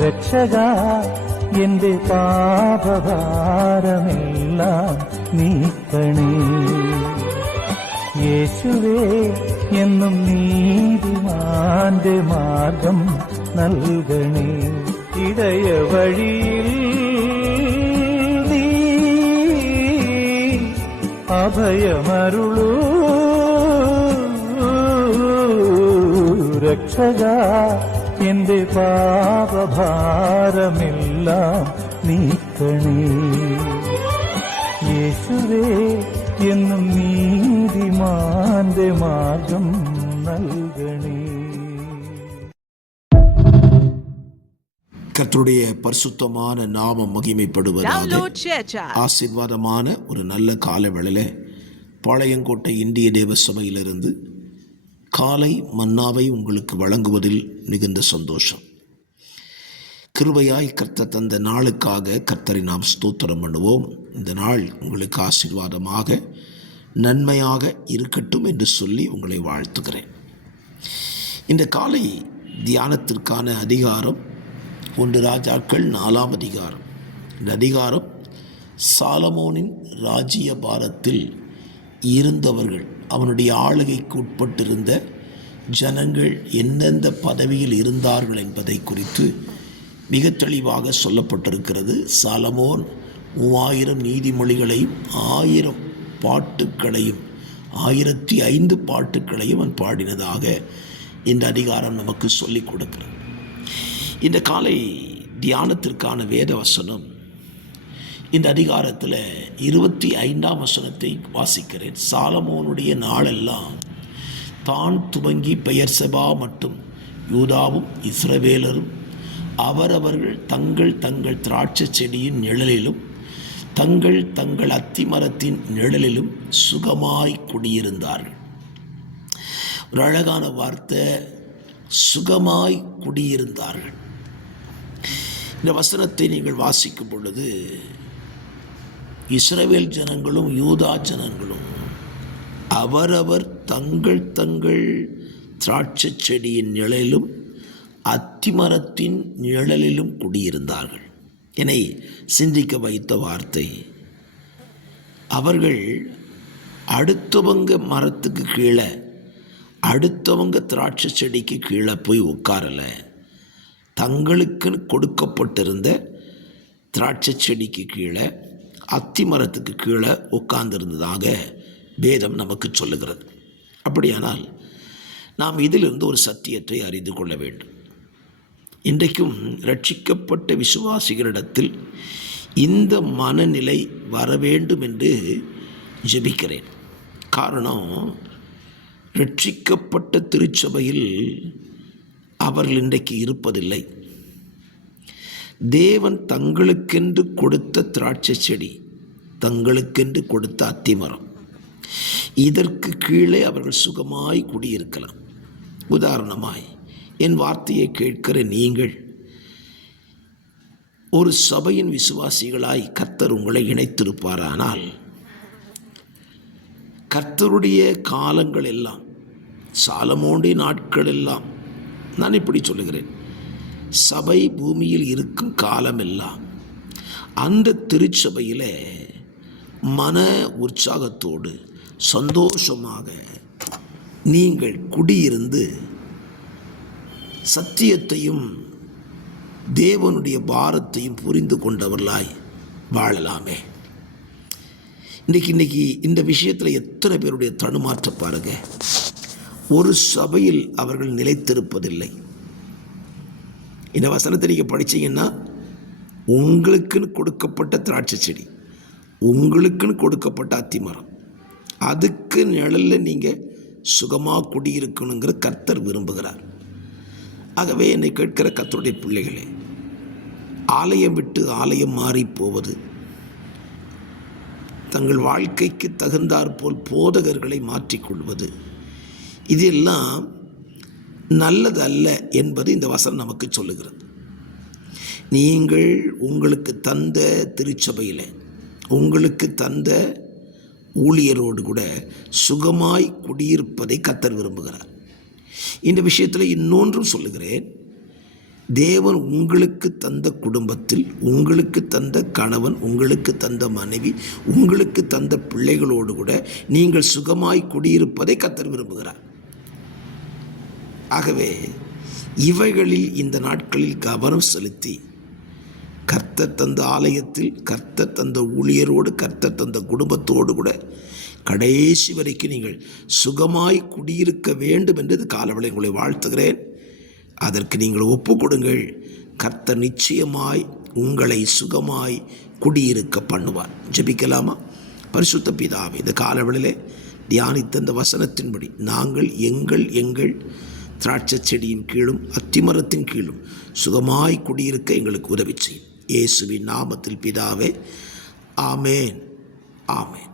രക്ഷകാ എന്റെ പാപഭാരമെല്ലാം നീക്കണേ. യേശുവേ എന്നും നീതിമാന്റെ മാർഗം നൽകണേ. ഇടയ വഴിയിൽ നീ അഭയമരുളൂ. രക്ഷകാ എന്റെ പാപഭാരമെല്ലാം നീക്കണേ. യേശുവേ എന്നും നീതിമാന്റെ മാർഗം നൽകണേ. கர்த்தருடைய பரிசுத்தமான நாமம் மகிமைப்படுவதாக. ஆசீர்வாதமான ஒரு நல்ல கால வேளையில பாளையங்கோட்டை இந்திய தேவ சபையிலிருந்து காலை மன்னாவை உங்களுக்கு வழங்குவதில் மிகுந்த சந்தோஷம். கிருபையாய் கர்த்தர் தந்த நாளுக்காக கர்த்தரை நாம் ஸ்தோத்திரம் பண்ணுவோம். இந்த நாள் உங்களுக்கு ஆசீர்வாதமாக நன்மையாக இருக்கட்டும் என்று சொல்லி உங்களை வாழ்த்துகிறேன். இந்த காலை தியானத்திற்கான அதிகாரம் 1 ராஜாக்கள் 4ஆம் அதிகாரம். இந்த அதிகாரம் சாலமோனின் ராஜ்யபாரத்தில் இருந்தவர்கள், அவனுடைய ஆளுகைக்கு உட்பட்டிருந்த ஜனங்கள் எந்தெந்த பதவியில் இருந்தார்கள் என்பதை குறித்து மிக தெளிவாக சொல்லப்பட்டிருக்கிறது. சாலமோன் 3000 நீதிமொழிகளையும் 1000 பாட்டுக்களையும் 1005 பாட்டுக்களையும் அவன் பாடினதாக இந்த அதிகாரம் நமக்கு சொல்லிக் கொடுக்கிறது. இந்த காலை தியானத்திற்கான வேத வசனம் இந்த அதிகாரத்தில் 25ஆம் வசனத்தை வாசிக்கிறேன். சாலமோனுடைய நாளெல்லாம் தான் துவங்கி பெயர்செபா மட்டும் யூதாவும் இஸ்ரவேலரும் அவரவர்கள் தங்கள் தங்கள் திராட்சை செடியின் நிழலிலும் தங்கள் தங்கள் அத்தி மரத்தின் நிழலிலும் சுகமாய் குடியிருந்தார்கள். ஒரு அழகான வார்த்தை, சுகமாய் குடியிருந்தார்கள். இந்த வசனத்தை நீங்கள் வாசிக்கும் பொழுது இஸ்ரவேல் ஜனங்களும் யூதா ஜனங்களும் அவரவர் தங்கள் தங்கள் திராட்சை செடியின் நிழலிலும் அத்திமரத்தின் நிழலிலும் குடியிருந்தார்கள். என்னை சிந்திக்க வைத்த வார்த்தை, அவர்கள் அடுத்தவங்க மரத்துக்கு கீழே, அடுத்தவங்க திராட்சை செடிக்கு கீழே போய் உட்காரலை, தங்களுக்கு கொடுக்கப்பட்டிருந்த திராட்சை செடிக்கு கீழே அத்தி மரத்துக்கு கீழே உட்கார்ந்திருந்ததாக வேதம் நமக்கு சொல்லுகிறது. அப்படியானால் நாம் இதிலிருந்து ஒரு சத்தியத்தை அறிந்து கொள்ள வேண்டும். இன்றைக்கும் ரட்சிக்கப்பட்ட விசுவாசிகளிடத்தில் இந்த மனநிலை வர வேண்டும் என்று ஜெபிக்கிறேன். காரணம், ரட்சிக்கப்பட்ட திருச்சபையில் அவர்கள் இன்றைக்கு இருப்பதில்லை. தேவன் தங்களுக்கென்று கொடுத்த திராட்சை செடி, தங்களுக்கென்று கொடுத்த அத்திமரம், இதற்கு கீழே அவர்கள் சுகமாய் குடியிருக்கலாம். உதாரணமாய், என் வார்த்தையை கேட்கிற நீங்கள் ஒரு சபையின் விசுவாசிகளாய் கர்த்தர் உங்களை இணைத்திருப்பாரானால், கர்த்தருடைய காலங்கள் எல்லாம், சாலமோனுடைய நாட்கள் எல்லாம், நான் இப்படி சொல்லுகிறேன், சபை பூமியில் இருக்கும் காலமெல்லாம் அந்த திருச்சபையில் மன உற்சாகத்தோடு சந்தோஷமாக நீங்கள் குடியிருந்து சத்தியத்தையும் தேவனுடைய பாரத்தையும் புரிந்து கொண்டவர்களாய் வாழலாமே. இன்றைக்கி இந்த விஷயத்தில் எத்தனை பேருடைய தடுமாற்ற பாருங்க. ஒரு சபையில் அவர்கள் நிலைத்திருப்பதில்லை. இந்த வசனத்தை நீங்கள் படித்தீங்கன்னா, உங்களுக்குன்னு கொடுக்கப்பட்ட திராட்சை செடி, உங்களுக்குன்னு கொடுக்கப்பட்ட அத்திமரம், அதுக்கு நிழலில் நீங்கள் சுகமாக குடியிருக்கணுங்கிற கர்த்தர் விரும்புகிறார். ஆகவே என்னை கேட்கிற கர்த்தருடைய பிள்ளைகளே, ஆலயம் விட்டு ஆலயம் மாறி போவது, தங்கள் வாழ்க்கைக்கு தகுந்தாற்போல் போதகர்களை மாற்றிக்கொள்வது, இதெல்லாம் நல்லது அல்ல என்பது இந்த வசனம் நமக்கு சொல்லுகிறது. நீங்கள் உங்களுக்கு தந்த திருச்சபையில் உங்களுக்கு தந்த ஊழியரோடு கூட சுகமாய் குடியிருப்பதை கர்த்தர் விரும்புகிறார். இந்த விஷயத்தில் இன்னொன்றும் சொல்லுகிறேன், தேவன் உங்களுக்கு தந்த குடும்பத்தில், உங்களுக்கு தந்த கணவன், உங்களுக்கு தந்த மனைவி, உங்களுக்கு தந்த பிள்ளைகளோடு கூட நீங்கள் சுகமாய் குடியிருப்பதை கர்த்தர் விரும்புகிறார். ஆகவே இவைகளில் இந்த நாட்களில் கவனம் செலுத்தி கர்த்தர் தந்த ஆலயத்தில், கர்த்தர் தந்த ஊழியரோடு, கர்த்தர் தந்த குடும்பத்தோடு கூட கடைசி வரைக்கும் நீங்கள் சுகமாய் குடியிருக்க வேண்டும் என்று காலவளை உங்களை வாழ்த்துகிறேன். அதற்கு நீங்கள் ஒப்பு கொடுங்கள். கர்த்தர் நிச்சயமாய் உங்களை சுகமாய் குடியிருக்க பண்ணுவார். ஜெபிக்கலாமா? பரிசுத்த பிதாவே, இந்த காலவெளியிலே தியானித்த இந்த வசனத்தின்படி நாங்கள் எங்கள் திராட்சை செடியின் கீழும் அத்திமரத்தின் கீழும் சுகமாய் குடியிருக்க எங்களுக்கு உதவி செய்யும். இயேசுவின் நாமத்தில் பிதாவே, ஆமேன், ஆமேன்.